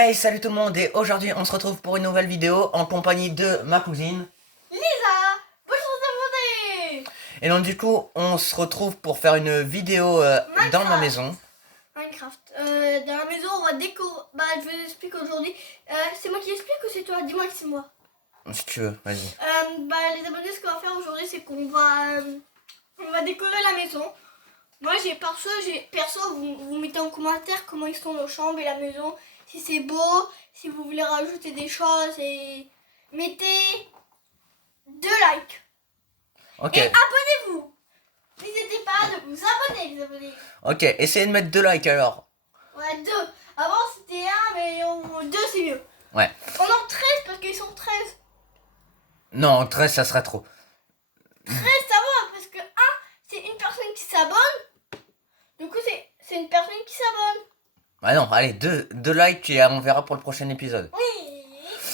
Hey, salut tout le monde et aujourd'hui on se retrouve pour une nouvelle vidéo en compagnie de ma cousine Lisa, bonjour demandé. et donc du coup on se retrouve pour faire une vidéo dans ma maison. Minecraft. Dans la maison, on va décorer. Bah, je vous explique aujourd'hui. C'est moi qui explique ou c'est toi? Dis-moi que c'est moi. Si tu veux, vas-y. Bah, les abonnés, ce qu'on va faire aujourd'hui, c'est qu'on va décorer la maison. Moi, perso, vous mettez en commentaire comment ils sont nos chambres et la maison. Si c'est beau, si vous voulez rajouter des choses et mettez 2 likes. Ok. Et abonnez-vous. N'hésitez pas à vous abonner, les abonnés. Ok, essayez de mettre 2 likes alors. Ouais, 2. Avant c'était 1, mais 2 c'est mieux. Ouais. On en 13 parce qu'ils sont 13. Non, 13 ça serait trop. 13 ça va parce que 1 c'est une personne qui s'abonne. Du coup c'est une personne qui s'abonne. Bah non, allez, 2 likes et on verra pour le prochain épisode. Oui,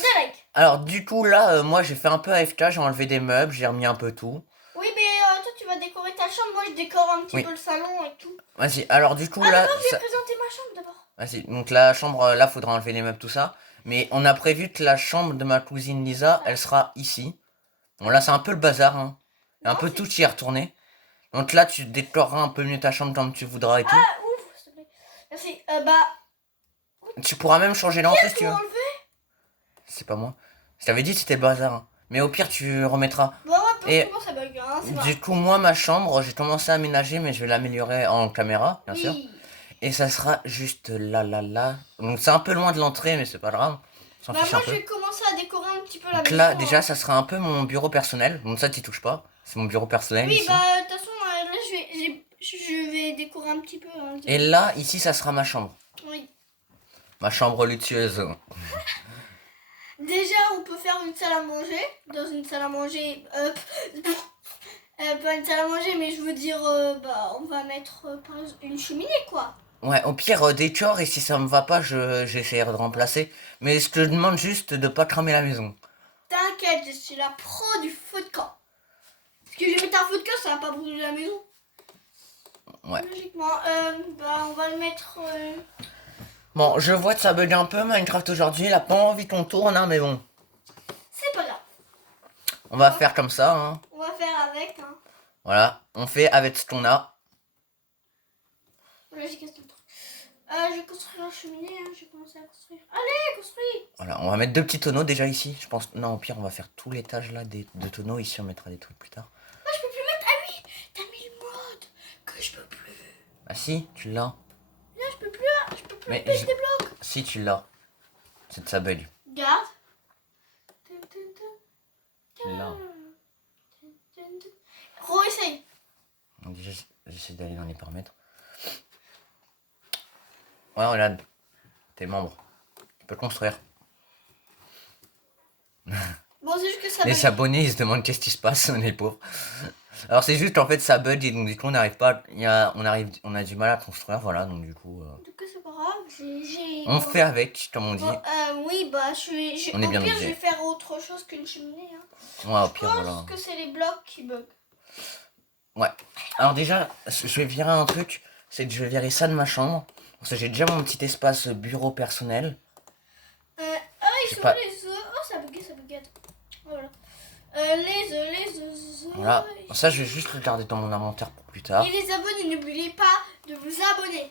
2 likes. Alors du coup là, moi j'ai fait un peu AFK, j'ai enlevé des meubles, j'ai remis un peu tout. Oui, mais toi tu vas décorer ta chambre, moi je décore un petit peu le salon et tout. Vas-y, alors du coup Ah là... d'abord je vais présenter ma chambre d'abord. Vas-y, donc la chambre, là faudra enlever les meubles, tout ça. Mais on a prévu que la chambre de ma cousine Lisa, elle sera ici. Bon là c'est un peu le bazar, hein. Non, Un peu tout y est retourné. Donc là tu décoreras un peu mieux ta chambre comme tu voudras et tout. Ah ouf, s'il te plaît. Merci. Tu pourras même changer l'entrée si tu veux. Enlever. C'est pas moi. Je t'avais dit que c'était le bazar, hein. Mais au pire tu remettras. Bon ouais, parce Et que moi ça bug, hein, c'est du coup moi ma chambre, j'ai commencé à aménager mais je vais l'améliorer en caméra, bien sûr. Oui. Et ça sera juste là. Donc c'est un peu loin de l'entrée mais c'est pas grave. On s'en Bah fiche moi un je peu. vais commencer à décorer un petit peu la Donc maison. là déjà ça sera un peu mon bureau personnel. Donc ça t'y touches pas. C'est mon bureau personnel Oui, ici. bah de toute façon, là je vais décorer un petit peu. Hein, Et là ici ça sera ma chambre. oui. Ma chambre luxueuse. Déjà, on peut faire une salle à manger. Dans une salle à manger. Pas une salle à manger, mais je veux dire, bah, on va mettre par exemple, une cheminée, quoi. Ouais, au pire décore et si ça me va pas j'essaierai de remplacer. Mais je te demande juste de pas cramer la maison. T'inquiète, je suis la pro du feu de camp. Parce que je vais mettre un feu de camp, ça va pas brûler la maison. Ouais. Logiquement, bah, on va le mettre. Bon, je vois que ça bug un peu Minecraft aujourd'hui. Il a pas envie qu'on tourne, hein, mais bon. C'est pas grave. On va faire comme ça, hein. On va faire avec, hein. Voilà, on fait avec ce qu'on a. Là, j'ai cassé le truc. Je vais construire la cheminée, hein. Je vais commencer à construire. Allez, construis. Voilà, on va mettre 2 petits tonneaux déjà ici. Je pense. Non, au pire, on va faire tout l'étage là de tonneaux. Ici, on mettra des trucs plus tard. Moi, je peux plus mettre. Ah oui, t'as mis le mode que je peux plus. Ah si, tu l'as. Là, je peux plus. Je peux plus Mais mettre des blocs. si, tu l'as. C'est de sa bug. Garde. Tu l'as. Re-essaye. Donc, j'essaie d'aller dans les paramètres. Ouais, regarde. Tes membres. Tu peux construire. Bon, c'est juste que ça Les bug. abonnés, ils se demandent qu'est-ce qui se passe, on est pauvres. Alors c'est juste en fait ça bug et donc du coup on n'arrive pas, on a du mal à construire, voilà, donc du coup En tout cas, c'est pas grave. on fait avec, comme on dit. Bon, oui, bah, On est au bien pire, obligé. je vais faire autre chose qu'une cheminée. Hein. Ouais, au Je pire pense voilà. que c'est les blocs qui bug. Ouais. Alors déjà, je vais virer un truc, c'est que je vais virer ça de ma chambre. Parce que j'ai déjà mon petit espace bureau personnel. Ils J'ai sont pas- où les œufs? Oh, ça buguait. Voilà. Les œufs. Voilà. Ça je vais juste le garder dans mon inventaire pour plus tard. Et les abonnés, n'oubliez pas de vous abonner.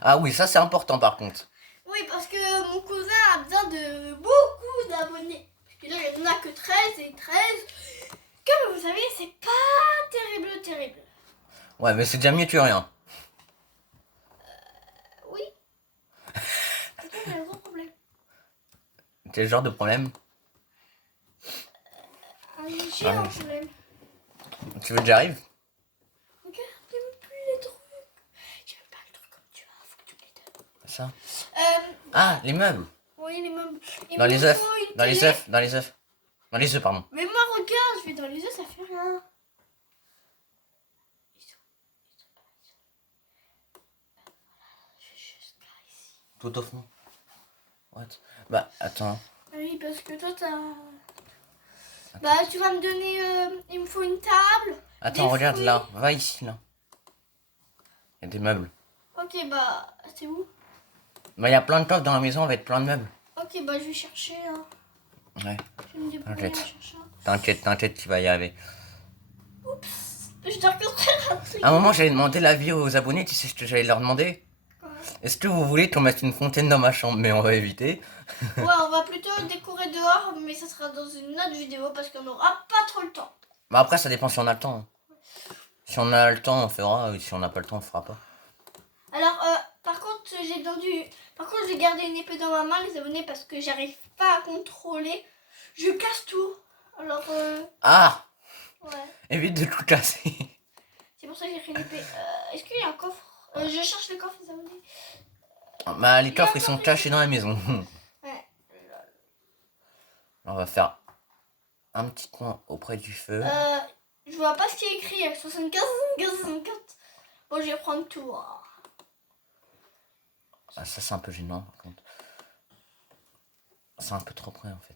Ah oui, ça c'est important par contre. Oui, parce que mon cousin a besoin de beaucoup d'abonnés. Parce que là, il n'y en a que 13 et 13. Comme vous savez, c'est pas terrible. Ouais, mais c'est déjà mieux que rien. Oui. Pourtant, j'ai un gros problème. C'est le genre de problème. J'ai un problème. Tu veux que j'arrive? Regarde, même plus les trucs. J'ai même pas le truc comme tu as. Faut que tu me les donnes. Ça. Ah, les meubles. Oui, les meubles. Il Dans me les faut œufs. une Dans les télé. œufs. Dans les œufs. Dans les œufs, pardon. Mais moi, regarde, je vais dans les œufs, ça fait rien. Ils sont pas là. Je vais juste là, ici. Tout au fond. What? Bah, attends. Ah oui, parce que toi, t'as... Bah, tu vas me donner... il me faut une table. Attends, des regarde fruits. là. Va ici, là. Il y a des meubles. Ok, bah, c'est où? Bah, il y a plein de coffres dans la maison avec plein de meubles. Ok, bah je vais chercher là. Ouais, Je vais me débrouiller T'inquiète. en cherchant. t'inquiète, tu vas y arriver. Oups, je dois reconstruire un truc. À un moment, j'avais demandé l'avis aux abonnés, tu sais ce que j'allais leur demander? Ouais. Est-ce que vous voulez qu'on mette une fontaine dans ma chambre? Mais on va éviter. Ouais, on va plutôt décorer dehors, mais ça sera dans une autre vidéo parce qu'on n'aura pas trop le temps. Bah après, ça dépend si on a le temps. Si on a le temps, on fera. Et si on n'a pas le temps, on fera pas. Alors, par contre, j'ai gardé une épée dans ma main, les abonnés, parce que j'arrive pas à contrôler. Je casse tout. Alors, Ah! ouais. Évite de tout casser. C'est pour ça que j'ai pris une épée. Est-ce qu'il y a un coffre? Je cherche le coffre, les abonnés. Bah les coffres, ils sont cachés dans la maison. Ouais. On va faire un petit coin auprès du feu. Je vois pas ce qui est écrit. Il y a 75, 75, 64. Bon, je vais prendre tout. Hein. Ah, ça, c'est un peu gênant, par contre. C'est un peu trop près, en fait.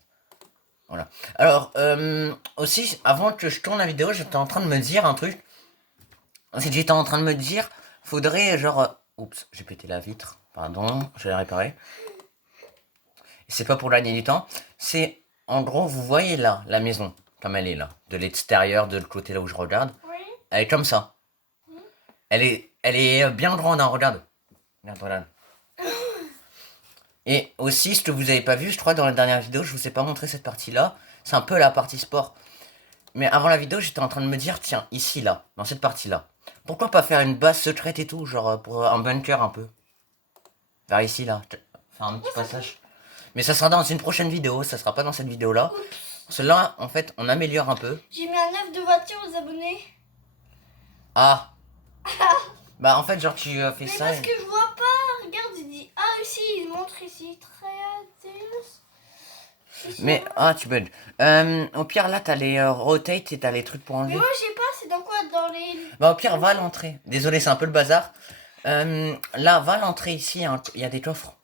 Voilà. Alors, aussi, avant que je tourne la vidéo, j'étais en train de me dire un truc. J'étais en train de me dire, faudrait, genre... Oups, j'ai pété la vitre. Pardon, je vais la réparer. C'est pas pour gagner du temps. C'est, en gros, vous voyez là, la maison, comme elle est là. De l'extérieur, de l'autre côté là où je regarde. Oui. Elle est comme ça. Elle est bien grande, hein, regarde. Regarde. Et aussi, ce que vous avez pas vu, je crois, dans la dernière vidéo, je vous ai pas montré cette partie-là. C'est un peu la partie sport. Mais avant la vidéo, j'étais en train de me dire, tiens, ici, là, dans cette partie-là. Pourquoi pas faire une base secrète et tout, genre pour un bunker un peu. Vers ici, là. Faire un petit passage. Mais ça sera dans une prochaine vidéo, ça sera pas dans cette vidéo-là. Cela, en fait, on améliore un peu. J'ai mis un œuf de voiture aux abonnés. Ah. Bah, en fait, genre, tu as fait Mais ça. parce que je vois pas. Regarde, il dit. Ah, ici, il montre ici. Très Mais, ah, tu bugs. Au pire, là, t'as les rotate et t'as les trucs pour Mais enlever. moi, j'ai pas. C'est dans quoi? Dans les. Bah, au pire, va à l'entrée. Désolé, c'est un peu le bazar. Là, va à l'entrée ici, hein, il y a des coffres.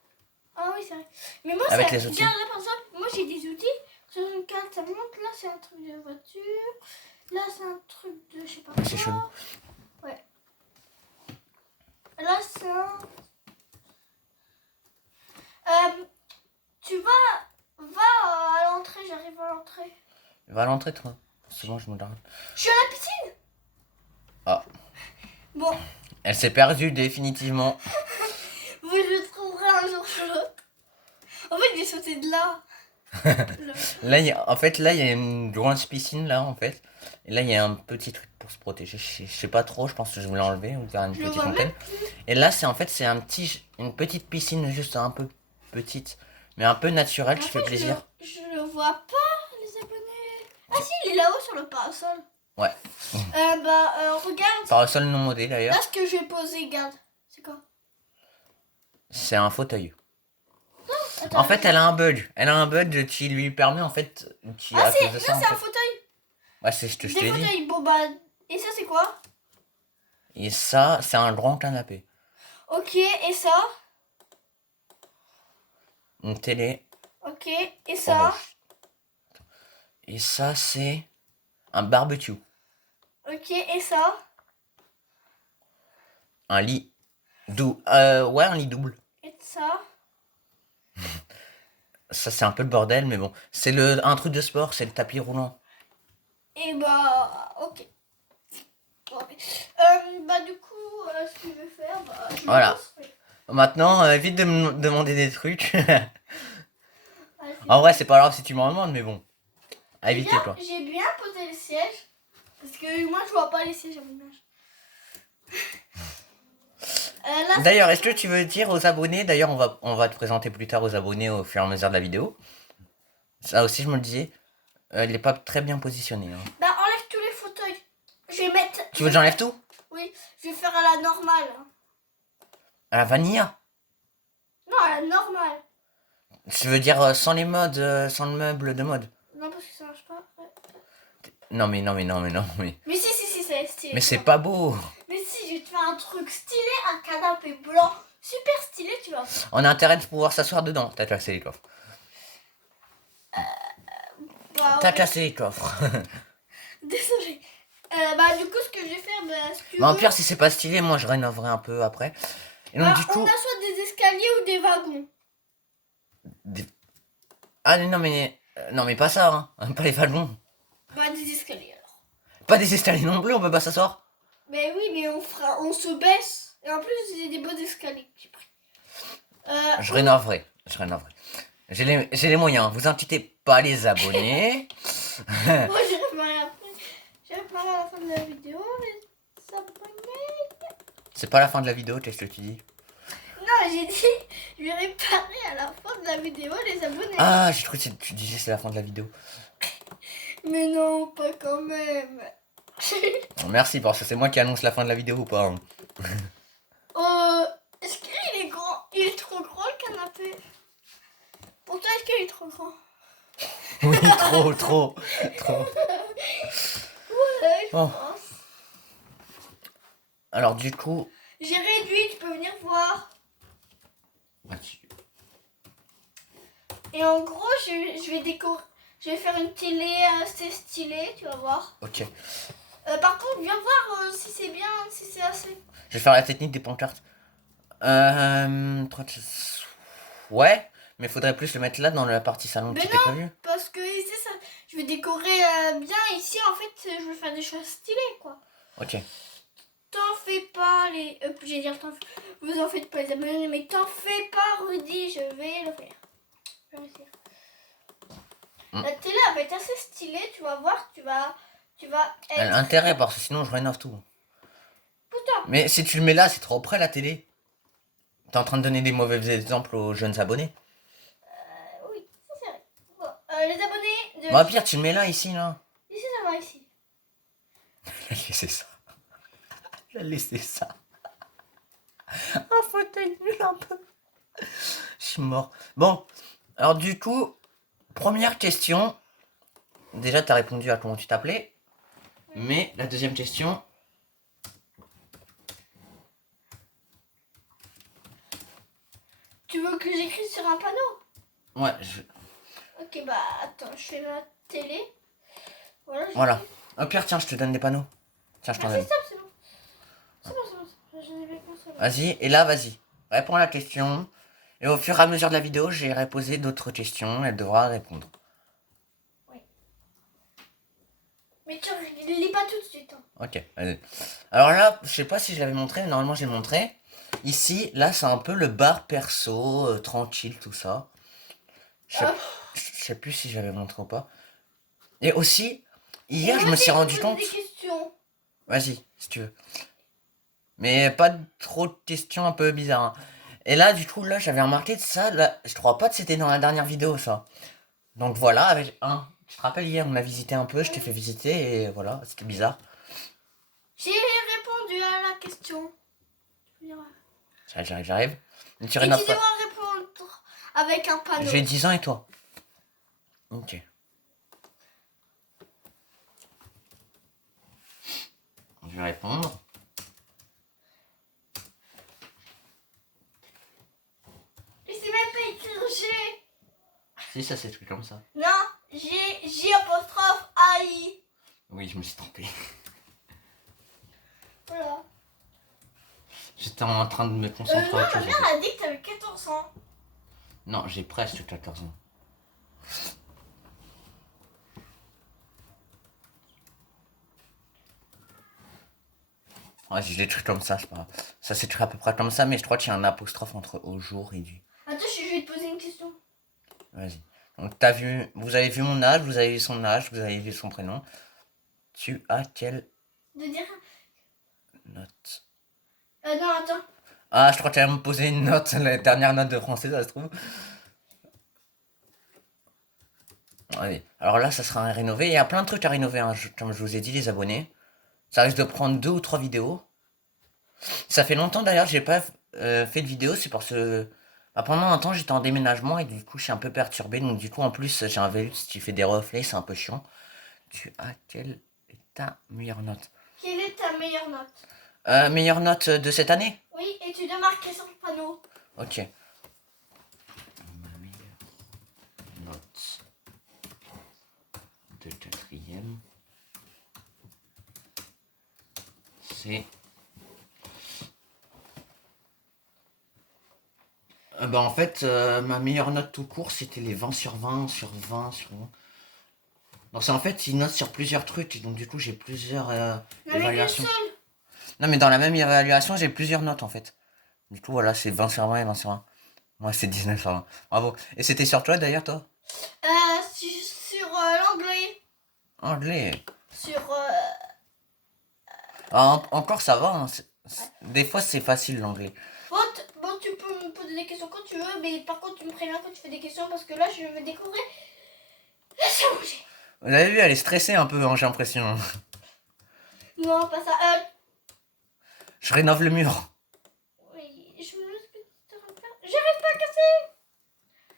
Ah oui, c'est vrai. Mais moi, Avec ça. les outils. Regarde, là, par exemple, moi, j'ai des outils. Sur une carte, ça monte. Là, c'est un truc de voiture. Là, c'est un truc de. Je sais pas quoi. C'est chelou. Ouais. Là, c'est un. Tu vas à l'entrée, j'arrive à l'entrée. Va à l'entrée, toi. C'est bon, je me garde. Je suis à la piscine. Ah. Bon, Elle s'est perdue, définitivement. vous le trouverez un jour sur l'autre. En fait, j'ai sauté de là. Là, en fait, là, il y a une grosse piscine, là, en fait. Et là, il y a un petit truc pour se protéger. Je sais pas trop, je pense que je vais l'enlever ou faire une Je le petite vois fontaine. Et là, c'est en fait, c'est une petite piscine, juste un peu petite, mais un peu naturelle, qui fait plaisir. Je le vois pas, les abonnés. Ah si, il est là-haut sur le parasol. Ouais. Regarde. Parasol non modé, d'ailleurs. Là, ce que je vais poser, regarde. C'est quoi? C'est un fauteuil. Attends, En fait, elle a un bug. Elle a un bug qui lui permet, en fait, qui Ah à si, cause de là, ça, en c'est un fait. fauteuil. Ouais, c'est ce que je Des t'ai dit. fauteuils. Bon, bah, et ça, c'est quoi? Et ça, c'est un grand canapé. Ok, et ça? Une télé. Ok, et ça? Et ça, c'est un barbecue. Ok, et ça? Un lit. Ouais, un lit double. Et ça? Ça, c'est un peu le bordel, mais bon. C'est un truc de sport, c'est le tapis roulant. Et bah, ok. Ok. Du coup, ce que je vais faire, je Voilà. pense, Maintenant, évite de me demander des trucs. Allez, En vrai, c'est pas grave si tu m'en demandes, mais bon. À éviter, quoi. j'ai bien posé le siège. Parce que moi, je vois pas les sièges à mon âge. Là, D'ailleurs, est-ce que tu veux dire aux abonnés, d'ailleurs, on va te présenter plus tard aux abonnés au fur et à mesure de la vidéo. Ça aussi, je me le disais, il est pas très bien positionné. Hein. bah, enlève tous les fauteuils. Je vais mettre. Tu veux que j'enlève tout? Oui, je vais faire à la normale. À la vanilla? Non, à la normale. Tu veux dire sans les modes, sans le meuble de mode? Non, parce que ça marche pas. Ouais. Non, mais. Mais si, ça est stylé. Mais c'est pas beau! Mais si, je vais te faire un truc stylé, un canapé blanc. Super stylé, tu vois. On a intérêt de pouvoir s'asseoir dedans. T'as cassé les coffres. Bah, T'as ouais. cassé les coffres. Désolée. Du coup, ce que je vais faire, si tu Bah, au veux- pire, si c'est pas stylé, moi je rénoverai un peu après. Et donc, du On coup. a soit des escaliers ou des wagons. Ah, non, mais. Non, mais pas ça, hein. Pas les wagons. Bah, des escaliers alors. Pas des escaliers non plus, on peut pas s'asseoir. Mais oui, mais on se baisse. Et en plus, j'ai des beaux escaliers que j'ai pris. Je rénoverai. J'ai les moyens, vous inquiétez pas les abonnés. Moi, j'ai réparé après. J'ai réparé à la fin de la vidéo. Les abonnés. C'est pas la fin de la vidéo, qu'est-ce que tu dis? Non, j'ai dit, je vais réparer à la fin de la vidéo les abonnés. Ah, j'ai cru que tu disais c'est la fin de la vidéo. Mais non, pas quand même. Bon, merci, parce que c'est moi qui annonce la fin de la vidéo ou pas. Est-ce qu'il est grand? Il est trop grand le canapé. Pour toi, est-ce qu'il est trop grand? Oui, trop. Ouais, je Oh. pense. Alors, du coup. J'ai réduit, tu peux venir voir. Et en gros, je vais décorer. Je vais faire une télé assez stylée, tu vas voir. Ok. Par contre, viens voir si c'est bien, si c'est assez. Je vais faire la technique des pancartes. Ouais, mais faudrait plus le mettre là dans la partie salon Mais qui était prévu. Parce que ici, ça, je vais décorer bien. Ici, en fait, je vais faire des choses stylées, quoi. Ok. T'en fais pas, les. J'ai dire, vous en faites pas les abonnés, mais t'en fais pas, Rudy, je vais le faire. Je vais réussir. La télé, elle va être assez stylée, tu vas voir, tu vas être. Elle a intérêt parce que sinon je rénove tout. Putain. Mais si tu le mets là, c'est trop près la télé. T'es en train de donner des mauvais exemples aux jeunes abonnés. Oui, ça c'est vrai. Bon, les abonnés de. Bah, pire, tu le mets là, ici, là. Ici, ça va, ici. Laissez ça. Laissez ça. Un fauteuil nul un peu. Je suis mort. Bon, alors du coup, première question. Déjà, t'as répondu à comment tu t'appelais. Mais la deuxième question. Tu veux que j'écrive sur un panneau? Ouais, Ok, bah attends, je fais ma télé. Voilà. Au pire, tiens, je te donne des panneaux. Tiens, je t'en donne. C'est bon. C'est bon. Je n'ai pas ça. Vas-y, et là, vas-y. Réponds à la question. Et au fur et à mesure de la vidéo, j'irai poser d'autres questions. Elle devra répondre. Oui. Mais tu lis pas tout de suite. Hein. Ok, vas-y. Alors là, je sais pas si je l'avais montré, mais normalement j'ai montré. Ici, là, c'est un peu le bar perso, tranquille, tout ça. Je sais plus si j'avais montré ou pas. Et aussi, hier, je me suis rendu compte. Des questions. Vas-y, si tu veux. Mais pas trop de questions un peu bizarres. Hein. Et là, du coup, là, j'avais remarqué de ça. Là, je crois pas que c'était dans la dernière vidéo, ça. Donc voilà, avec un. Tu te rappelles, hier, on a visité un peu, je t'ai fait visiter, et voilà, c'était bizarre. J'ai répondu à la question. J'arrive. Et tu devras répondre avec un panneau. J'ai 10 ans et toi? Ok. Je vais répondre. Et c'est même pas écrit G. Si, ça s'écrit comme ça. Non, J apostrophe AI. Oui, je me suis trompé. Voilà. J'étais en train de me concentrer. Non, ma mère a dit que t'avais 14 ans. Non, j'ai presque 14 ans. Ouais, je l'écris comme ça, c'est pas grave. Ça s'écrit à peu près comme ça, mais je crois qu'il y a un apostrophe entre au jour et du. Attends, je vais te poser une question. Vas-y. Donc, vous avez vu mon âge, vous avez vu son âge, vous avez vu son prénom. Tu as quelle De dire. note? Non, attends. Ah, je crois que tu allais me poser une note, la dernière note de français, ça se trouve. Allez. Alors là, ça sera un rénové. Il y a plein de trucs à rénover, hein, comme je vous ai dit, les abonnés. Ça risque de prendre 2 ou 3 vidéos. Ça fait longtemps d'ailleurs que j'ai pas fait de vidéo, c'est parce que pendant un temps j'étais en déménagement et du coup je suis un peu perturbé. Donc du coup en plus j'ai un Velux qui fait des reflets, c'est un peu chiant. Tu as quelle est ta meilleure note? Quelle est ta meilleure note? Meilleure note de cette année? Oui, et tu dois marquer sur le panneau. Ok. Ma meilleure note de quatrième, c'est Bah en fait, ma meilleure note tout court, c'était les 20 sur 20, sur 20, sur 20. Donc c'est en fait une note sur plusieurs trucs, et donc du coup j'ai plusieurs Avec une évaluations. seule. Non mais dans la même évaluation, j'ai plusieurs notes en fait. Du coup voilà, c'est 20 sur 20 et 20 sur 20. Moi c'est 19 sur 20. Bravo. Et c'était sur toi d'ailleurs toi? Sur l'anglais. Anglais. Sur. Ah, encore ça va, hein, des fois c'est facile l'anglais. Bon, tu peux me poser des questions quand tu veux, mais par contre, tu me préviens quand tu fais des questions parce que là, je vais découvrir. Laisse-moi bouger. Vous avez vu, elle est stressée un peu, hein, j'ai l'impression. Non, pas ça. Je rénove le mur. Oui, je me laisse te refaire. J'arrive pas à casser.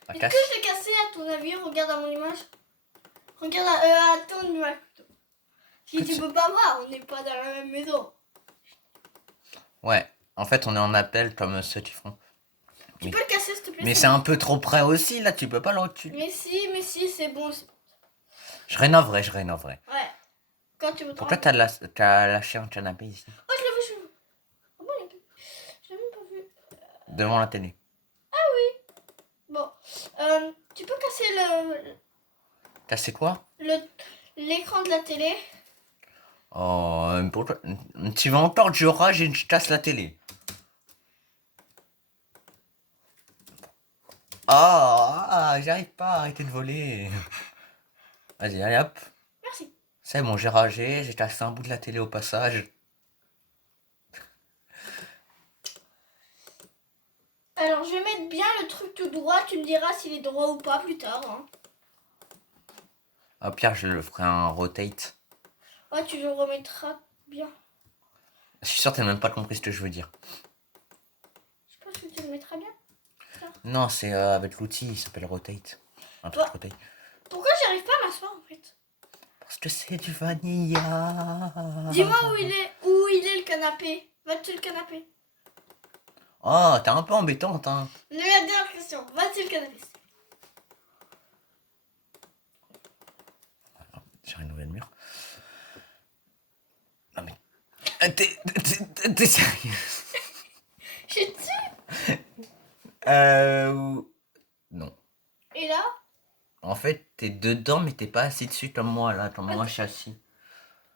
Ah, Est-ce casse. que je l'ai cassé à ton avis? Regarde à mon image. Regarde à ton image plutôt. Si tu peux pas voir, on n'est pas dans la même maison. Ouais, en fait on est en appel comme ceux qui font. Tu peux le casser s'il te plaît? Mais c'est un peu trop près aussi, là tu peux pas le reculer. Mais si, c'est bon. Je rénoverai, je rénoverai. Ouais. Quand tu voudras. Pourquoi t'as lâché un canapé ici? Oh, je l'ai vu, Oh, bon, je l'ai même pas vu. Devant la télé. Bon. Tu peux casser Casser quoi? l'écran de la télé? Oh, pourquoi... Tu vas encore du orage et je casse la télé. J'arrive pas à arrêter de voler. Vas-y, allez hop. Merci. C'est bon, j'ai ragé, j'ai cassé un bout de la télé au passage. Alors, je vais mettre bien le truc tout droit. Tu me diras s'il est droit ou pas plus tard. Hein. Au pire, je le ferai un rotate. Ouais, tu le remettras bien. Je suis sûr que t'as même pas compris ce que je veux dire. Je pense que tu le mettras bien. Non, c'est avec l'outil, il s'appelle rotate. Un truc Ouais. rotate. Pourquoi j'arrive pas à m'asseoir en fait? Parce que c'est du vanilla. Dis-moi où il est le canapé. Va-tu le canapé? Oh, t'es un peu embêtante, hein. La dernière question. Va-tu le canapé? J'ai rénové le mur. Non mais... T'es sérieux? Je suis dessus. Non. Et là? En fait, t'es dedans, mais t'es pas assis dessus comme moi, là. Comme moi, je suis assis.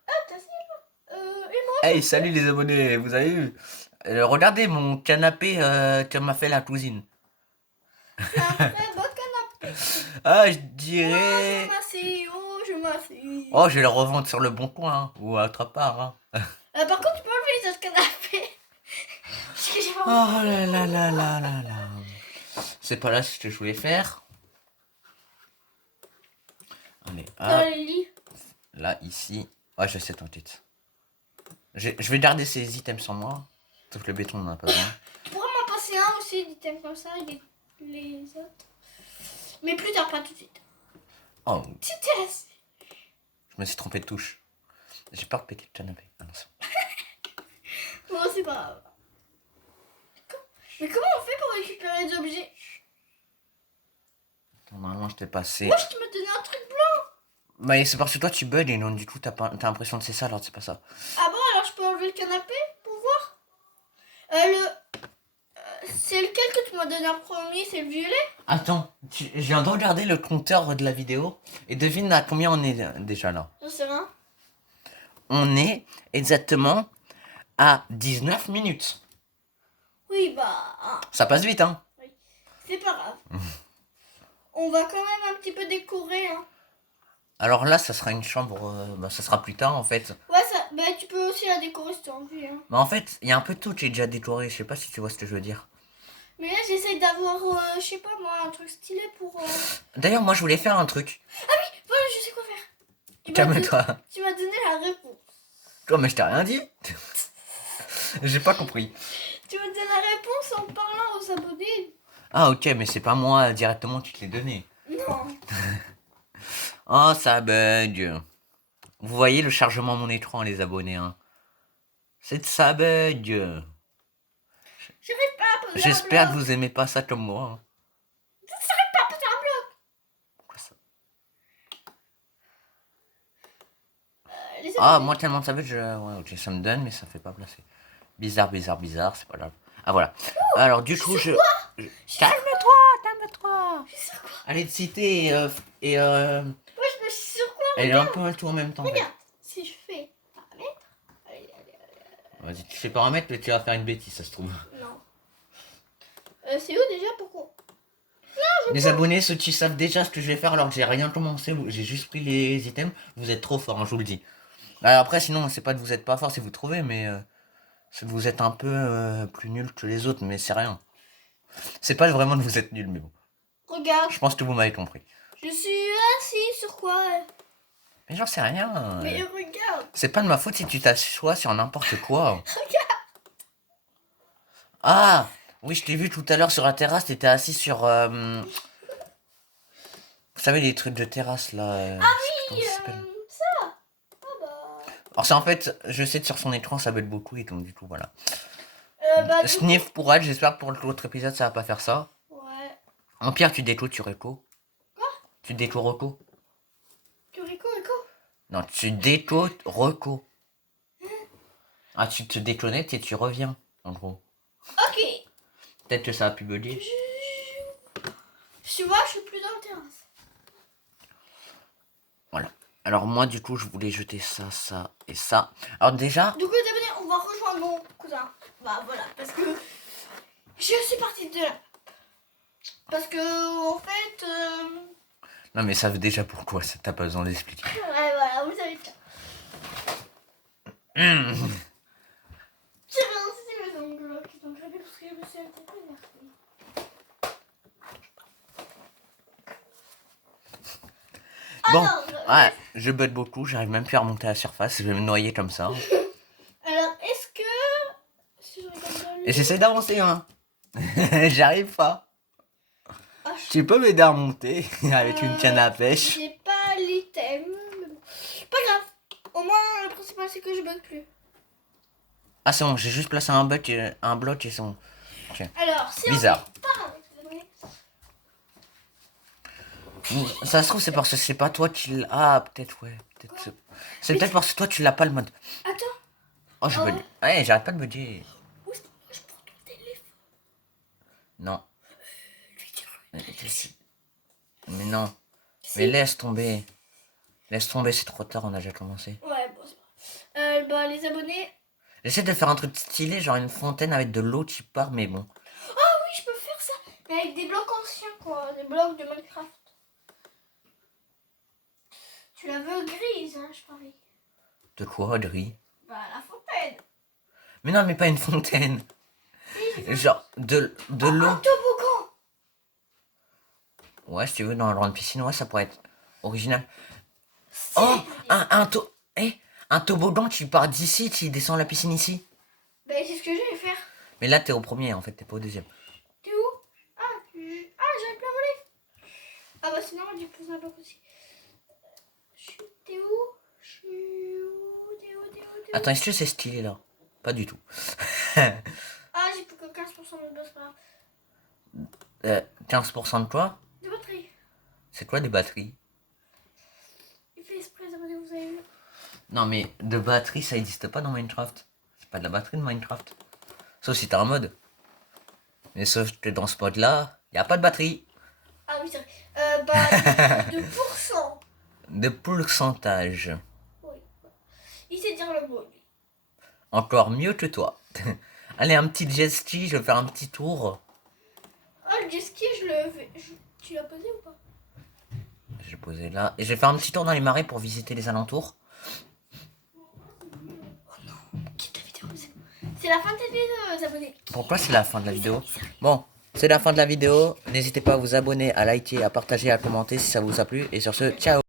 Ah, t'as assis là. Et moi? Hey, salut les abonnés, vous avez vu? Regardez mon canapé que m'a fait la cousine. C'est un très beau canapé. Ah, je Oh, dirais... je m'assieds. Oh, je vais le revendre sur le bon coin, hein, ou à autre part, hein. Par contre, tu peux enlever les autres canapés. Parce que j'ai pas Oh là là là là là là. C'est pas là ce que je voulais faire. Allez, dans hop, les lits. là, ici. Ouais, je sais, t'inquiète. Je vais garder ces items sur moi. Sauf le béton, on en a pas besoin. Tu pourras m'en passer un aussi, d'items comme ça, les autres. Mais plus tard, pas tout de suite. Oh, Tu t'es assis. je me suis trompé de touche. J'ai peur de péter le canapé. Ah, non, Bon, c'est pas grave. Mais comment on fait pour récupérer les objets? normalement, je t'ai passé. Moi, je te me donnais un truc blanc. Mais c'est parce que toi, tu bugs et donc, du coup, t'as l'impression que c'est ça, alors c'est pas ça. Ah bon, alors je peux enlever le canapé pour voir? C'est lequel que tu m'as donné en premier? C'est le violet? Attends, je viens de regarder le compteur de la vidéo et devine à combien on est déjà là. Je sais rien. On est exactement à 19 minutes. Oui, bah, Ça passe vite, hein. c'est pas grave. On va quand même un petit peu décorer, hein. Alors là, ça sera une chambre, ça sera plus tard en fait. Ouais, bah, tu peux aussi la décorer si tu as envie, hein. Mais en fait, il y a un peu de tout qui est déjà décoré, je sais pas si tu vois ce que je veux dire. Mais là, j'essaye d'avoir, je sais pas moi, un truc stylé pour... D'ailleurs, moi je voulais faire un truc. Voilà, je sais quoi faire. Calme-toi. Tu m'as donné la réponse. Quoi, mais je t'ai rien dit. J'ai pas compris. Tu m'as donné la réponse en parlant aux abonnés. Ah ok, mais c'est pas moi directement qui te l'ai donné. Non. Oh, ça bug. Vous voyez le chargement de mon écran, les abonnés, hein. C'est de ça bug. J'arrive pas à poser un J'espère que bloc. vous aimez pas ça comme moi, hein. J'arrive pas à poser un bloc. Pourquoi ça? Les Ah, abonnés. moi tellement ça bug, ouais, ok, ça me donne, mais ça fait pas placer. Bizarre, bizarre, bizarre, c'est pas grave. Ah voilà. Alors du coup, C'est quoi? Calme-toi, calme-toi. Je suis sur quoi? Allez te citer et Moi, je me suis sur quoi? elle est un peu tout en même temps. Regarde, si je fais paramètres. Allez. Vas-y, tu fais paramètres, mais tu vas faire une bêtise, ça se trouve. Non. C'est où déjà? Pourquoi? Les abonnés, ceux qui savent déjà ce que je vais faire alors que j'ai rien commencé, j'ai juste pris les items, vous êtes trop fort, hein, je vous le dis. Après, sinon, c'est pas que vous êtes pas fort, c'est vous trouvez, mais c'est que vous êtes un peu plus nul que les autres, mais c'est rien. C'est pas vraiment que vous êtes nul, mais bon. Regarde, Je pense que vous m'avez compris. je suis assis sur quoi? Mais j'en sais rien. Mais regarde. C'est pas de ma faute si tu t'assois sur n'importe quoi. Ah oui, je t'ai vu tout à l'heure sur la terrasse, t'étais assis sur... Vous savez les trucs de terrasse là. Ah je sais plus oui, comment ça s'appelle. ça. Ah bah. Alors c'est en fait, je sais que sur son écran ça bête beaucoup et donc du coup voilà. Bah, du Sniff pour elle, j'espère que pour l'autre épisode ça va pas faire ça. coup, ouais. En pire, tu déclos, tu réco. Quoi? Tu déclos reco. Tu rico. Non, tu déclos reco. Ah, tu te déconnectes et tu reviens, en gros. Ok. Peut-être que ça a pu bugger. Tu vois, je suis plus dans la terrasse. Voilà. Alors moi, du coup, je voulais jeter ça, ça et ça. Alors déjà... Du coup, les abonnés, on va rejoindre mon cousin. Bah voilà, parce que je suis partie de là. Parce que, en fait... Non mais ça veut déjà pourquoi, ça t'as pas besoin d'expliquer. Ouais, voilà, vous savez déjà. J'ai relancé mes ongles qui sont crevés parce que je me suis un petit peu énervée. Bon, Alors, ouais, je bug beaucoup, j'arrive même plus à remonter à la surface, je vais me noyer comme ça. alors est-ce que... Si je regarde dans le... Et j'essaie d'avancer, hein. J'arrive pas. Ah, Tu peux m'aider à remonter avec une canne à pêche. J'ai pas l'item. Mais bon. Pas grave. Au moins, le principal, c'est que je bug plus. Ah c'est bon, j'ai juste placé un bloc et c'est bon. Alors, si Bizarre. on fait pas avec les abonnés... Ça se trouve c'est parce que c'est pas toi qui l'as... Ah peut-être ouais. C'est peut-être parce que toi tu l'as pas le mode. Attends, Oh je Ah bug. ouais. Ouais, j'arrête pas de bugger. où est-ce que je prends ton téléphone? Non. Lui dire... Mais non. Mais laisse tomber. Laisse tomber, c'est trop tard, on a déjà commencé. Ouais, bon, c'est pas grave. Bah, les abonnés... J'essaie de faire un truc stylé, genre une fontaine avec de l'eau qui part, mais bon. Oui, je peux faire ça. Mais avec des blocs anciens, quoi. Des blocs de Minecraft. Tu la veux grise, hein, je parie. De quoi, gris? Bah, la fontaine. Mais non, mais pas une fontaine. Oui, Genre, de l'eau. un toboggan. Ouais, si tu veux, dans la grande piscine, ouais, ça pourrait être original. Oh, un toboggan, tu pars d'ici, tu descends la piscine ici. Bah, c'est ce que je vais faire. Mais là, t'es au premier, en fait, t'es pas au deuxième. T'es où? J'avais plein volé. Ah bah sinon, j'ai plus un bloc aussi. T'es où? T'es où? Attends, est-ce que c'est stylé, là? Pas du tout. Ah, j'ai plus que 15% de bloc, c'est pas grave. 15% de quoi? De batterie. C'est quoi des batteries? Il fait exprès, abonnez, vous avez vu. Non, mais de batterie, ça existe pas dans Minecraft. C'est pas de la batterie de Minecraft. Sauf si t'as un mode. Mais sauf que dans ce mode-là, y a pas de batterie. Ah oui, c'est vrai. Bah, de pourcent. De pourcentage. Oui. Il sait dire le mot, lui. Encore mieux que toi. Allez, un petit jet ski, je vais faire un petit tour. Ah, le jet ski, je le fais. Tu l'as posé ou pas? Je vais poser là. Et je vais faire un petit tour dans les marais pour visiter les alentours. Quitte la vidéo, c'est la fin de cette vidéo, les abonnés. Pourquoi c'est la fin de la vidéo? Bon, c'est la fin de la vidéo. N'hésitez pas à vous abonner, à liker, à partager, à commenter si ça vous a plu. Et sur ce, ciao!